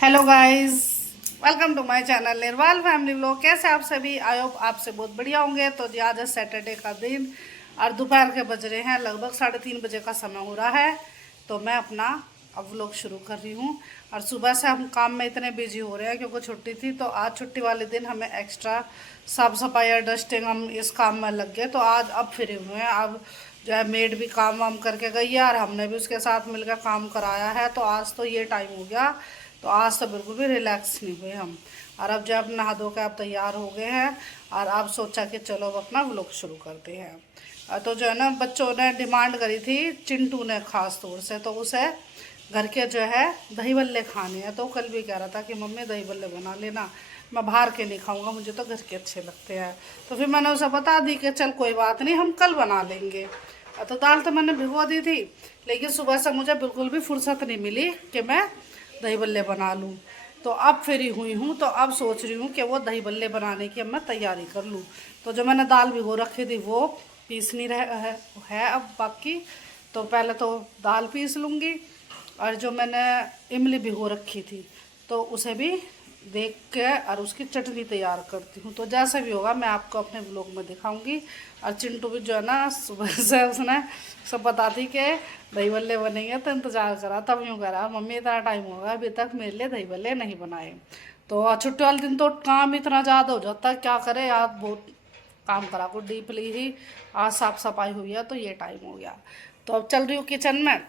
Hello guys, welcome to my channel Nirwal family vlog. कैसे आप सभी? आई होप आपसे बहुत बढ़िया होंगे। तो जी आज है सैटरडे का दिन और दोपहर के बज रहे हैं लगभग 3:30 बजे का समय हो रहा है। तो मैं अपना अब व्लॉग शुरू कर रही हूँ। और सुबह से हम काम में इतने बिजी हो रहे हैं क्योंकि छुट्टी थी। तो आज छुट्टी वाले दिन हमें एक्स्ट्रा साफ सफाई और डस्टिंग हम इस काम में लग गए। तो आज अब फ्री हुए हैं। अब जो है मेड भी काम वाम करके गई है और हमने भी उसके साथ मिलकर काम कराया है। तो आज तो ये टाइम हो गया। तो आज तो बिल्कुल भी रिलैक्स नहीं हुए हम। और अब जब नहा धो के अब तैयार हो गए हैं और अब सोचा कि चलो अब अपना व्लॉग शुरू करते हैं। तो जो है ना, बच्चों ने डिमांड करी थी, चिंटू ने खास तौर से, तो उसे घर के जो है दही बल्ले खाने हैं। तो कल भी कह रहा था कि मम्मी दही बल्ले बना लेना, मैं बाहर के नहीं खाऊंगा, मुझे तो घर के अच्छे लगते हैं। तो फिर मैंने उसे बता दी कि चल कोई बात नहीं, हम कल बना लेंगे। तो दाल तो मैंने भिगो दी थी, लेकिन सुबह से मुझे बिल्कुल भी फुर्सत नहीं मिली कि मैं दही बल्ले बना लूँ। तो अब फ्री हुई हूँ, तो अब सोच रही हूँ कि वो दही बल्ले बनाने की अब मैं तैयारी कर लूँ। तो जो मैंने दाल भिगो रखी थी वो पीसनी है अब बाकी। तो पहले तो दाल पीस लूँगी और जो मैंने इमली भिगो रखी थी तो उसे भी देख के और उसकी चटनी तैयार करती हूँ। तो जैसा भी होगा मैं आपको अपने ब्लॉग में दिखाऊंगी। और चिंटू भी जो है ना, सुबह से उसने सब बताती कि दही बल्ले बनेंगे, तो इंतज़ार करा, तब यूँ करा मम्मी इतना टाइम होगा अभी तक मेरे लिए दही बल्ले नहीं बनाए। तो छुट्टी वाले दिन तो काम इतना ज़्यादा हो जाता है, क्या करे, आज बहुत काम करा को डीपली ही। आज साफ़ सफाई हुई है तो ये टाइम हो गया। तो अब चल रही हूँ किचन में,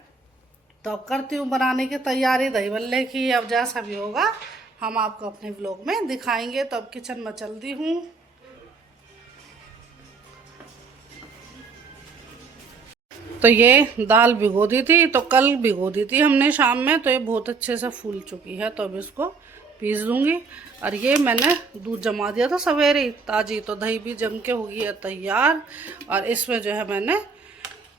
तो अब करती हूँ बनाने की तैयारी दही बल्ले की। अब जैसा भी होगा हम आपको अपने व्लॉग में दिखाएंगे। तो अब किचन में चलती हूँ। तो ये दाल भिगो दी थी, तो कल भिगो दी थी हमने शाम में, तो ये बहुत अच्छे से फूल चुकी है। तो अब इसको पीस दूंगी। और ये मैंने दूध जमा दिया था सवेरे ताज़ी, तो दही भी जम के हो गई है तैयार। और इसमें जो है मैंने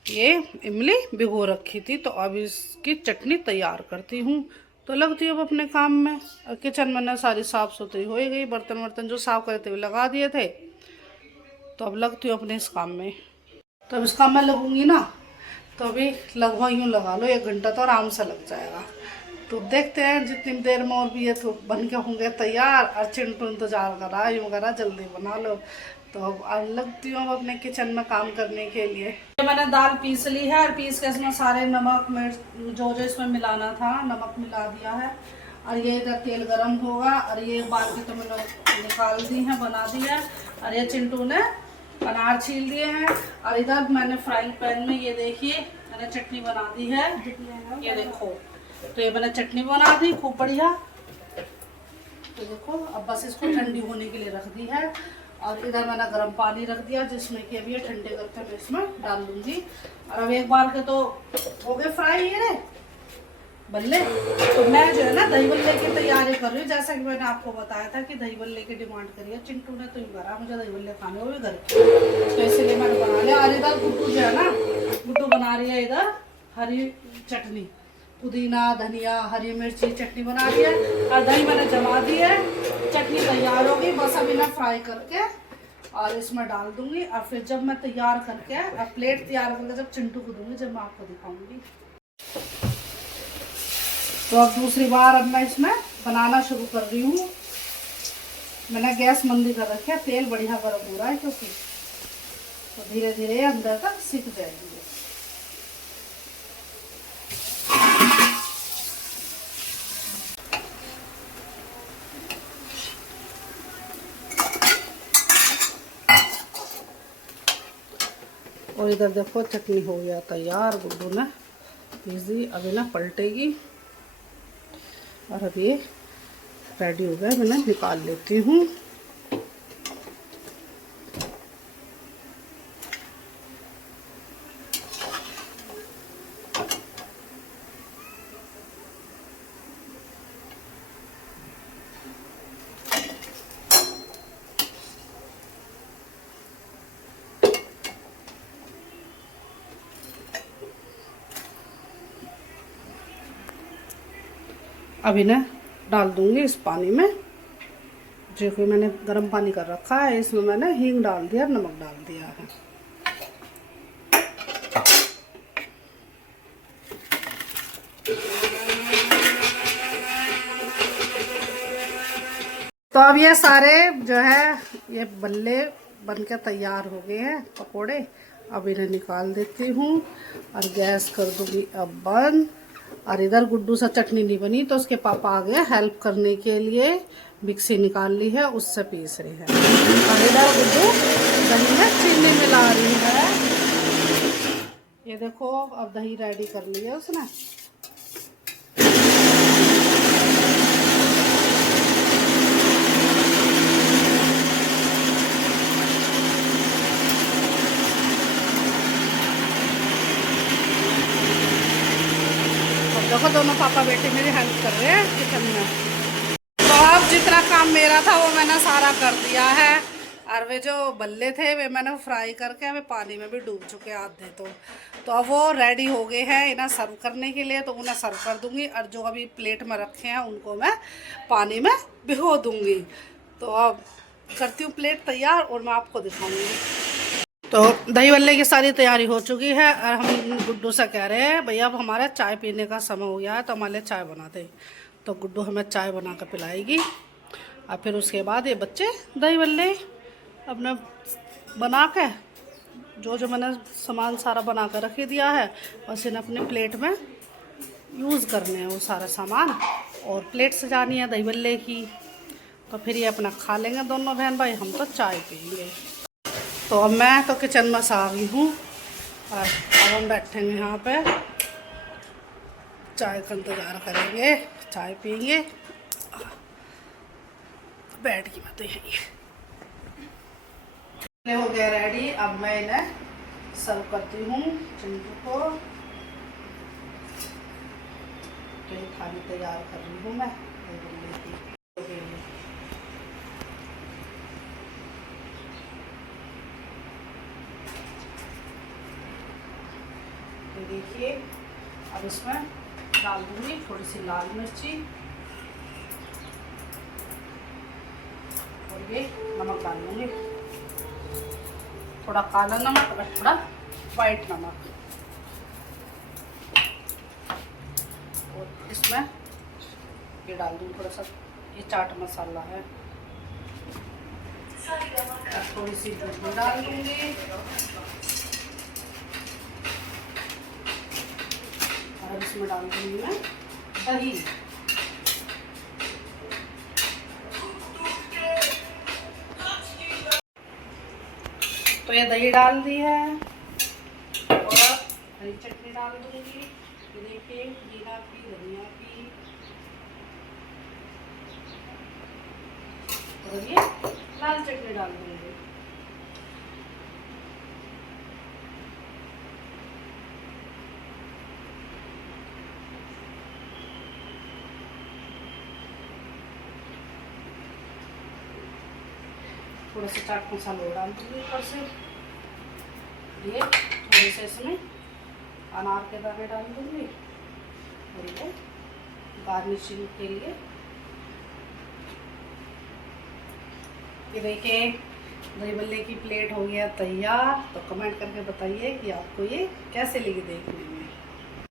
ये इमली भिगो रखी थी। तो अब इसकी चटनी तैयार करती हूँ। तो लगती हूँ अब अपने काम में। और किचन में ना सारी साफ़ सुथरी हो ही गई, बर्तन वर्तन जो साफ़ करे थे वो लगा दिए थे। तो अब लगती हूँ अपने इस काम में। तो अब इस काम में लगूंगी ना, तो अभी लगभग यूँ लगा लो 1 घंटा तो आराम से लग जाएगा। तो देखते हैं जितनी देर में, और भी ये तो बन के होंगे तैयार। और चिंटू इंतजार कर रहा है, यूँ करा जल्दी बना लो। तो अब लगती हूँ अपने किचन में काम करने के लिए। मैंने दाल पीस ली है और पीस के इसमें सारे नमक मिर्च जो जो इसमें मिलाना था नमक मिला दिया है। और ये इधर तेल गरम होगा और ये बाल के तो मैंने निकाल दी है, बना दी है। और ये चिंटू ने अनार छील दिए हैं। और इधर मैंने फ्राइंग पैन में ये देखिए मैंने चटनी बना दी है, ये देखो। तो ये मैंने चटनी बना दी खूब बढ़िया। तो देखो अब बस इसको ठंडी होने के लिए रख दी है। और इधर मैंने गर्म पानी रख दिया जिसमें कि अभी ये ठंडे करके मैं इसमें डाल दूंगी। और अब एक बार के तो हो गए फ्राई ये बल्ले। तो मैं जो है ना दही बल्ले की तैयारी कर रही हूँ। जैसा कि मैंने आपको बताया था कि दही बल्ले की डिमांड करी है चिंटू ने, तो यूँ करा मुझे दही बल्ले खाने हो घर के, तो इसलिए मैंने बना लिया। और इधर गुड्डू जो है ना, गुड्डू बना रही है इधर हरी चटनी, पुदीना धनिया हरी मिर्ची चटनी बना दी है। और दही मैंने जमा दी है, चटनी तैयार होगी। बस अभी ना फ्राई करके और इसमें डाल दूंगी। और फिर जब मैं तैयार करके प्लेट तैयार करके जब चिंटू को दूंगी, जब मैं आपको दिखाऊंगी। तो अब दूसरी बार अब मैं इसमें बनाना शुरू कर रही हूँ। मैंने गैस मंदी कर रखी है, तेल बढ़िया गर्म हो रहा है क्योंकि, तो धीरे धीरे अंदर तक सिक जाएगी। और इधर देखो चटनी हो गया तैयार, गुड्डू ने पीस दी। अभी ना पलटेगी और अब ये रेडी हो गया, मैं निकाल लेती हूँ। अभी ना डाल दूंगी इस पानी में, जो कि मैंने गर्म पानी कर रखा है। इसमें मैंने हींग डाल दिया, नमक डाल दिया है। तो अब ये सारे जो है ये बल्ले बन के तैयार हो गए हैं पकोड़े। अब इन्हें निकाल देती हूँ और गैस कर दूंगी अब बंद। और इधर गुड्डू सा चटनी नहीं बनी तो उसके पापा आ गए हेल्प करने के लिए। मिक्सी निकाल ली है, उससे पीस रही है। और इधर गुड्डू दही में चीनी मिला रही है। ये देखो अब दही रेडी कर ली है उसने। देखो दोनों पापा बेटे मेरी हेल्प कर रहे हैं किचन में। तो अब जितना काम मेरा था वो मैंने सारा कर दिया है। और वे जो बल्ले थे वे मैंने फ्राई करके हमें पानी में भी डूब चुके आधे। तो अब वो रेडी हो गए हैं इन्हें सर्व करने के लिए। तो उन्हें सर्व कर दूंगी और जो अभी प्लेट में रखे हैं उनको मैं पानी में भिगो दूंगी। तो अब करती हूँ प्लेट तैयार और मैं आपको दिखाऊंगी। तो दही बल्ले की सारी तैयारी हो चुकी है और हम गुड्डू से कह रहे हैं भैया अब हमारे चाय पीने का समय हो गया है तो हमारे लिए चाय बना दे। तो गुड्डू हमें चाय बना कर पिलाएगी और फिर उसके बाद ये बच्चे दही बल्ले अपने बना के जो जो मैंने सामान सारा बना कर रख दिया है बस इन्हें अपने प्लेट में यूज़ करने हैं वो सारा सामान। और प्लेट सजानी है दही बल्ले की। तो फिर ये अपना खा लेंगे दोनों बहन भाई, हम तो चाय पियेंगे। तो अब मैं तो किचन में आ गई हूँ और अब हम बैठेंगे यहाँ पे चाय का इंतज़ार करेंगे, चाय पियेंगे। बैठ गई मैं तो यहीं। हो गया रेडी, अब मैं इन्हें सर्व करती हूँ चिंटू को। तो ये थाली तैयार कर रही हूँ मैं। देखिए अब इसमें डाल दूंगी थोड़ी सी लाल मिर्ची और ये नमक डाल दूंगी, थोड़ा काला नमक और थोड़ा वाइट नमक। और इसमें ये डाल दूंगी थोड़ा सा ये चाट मसाला है। थोड़ी सी दूध डाल दूंगी और इसमें डाल दूंगी मैं दही। तो ये दही डाल दी है और हरी चटनी डाल दूंगी। देखिए जीरा की, धनिया की और ये लाल चटनी डाल दूंगी। थोड़ा सा चाट मसाला डाल दूँगी ऊपर से। ये थोड़े से इसमें अनार के दाने डाल दूँगी और ये गार्निशिंग के लिए। ये देखिए दही बल्ले की प्लेट हो गया तैयार। तो कमेंट करके बताइए कि आपको ये कैसे लगी देखने में।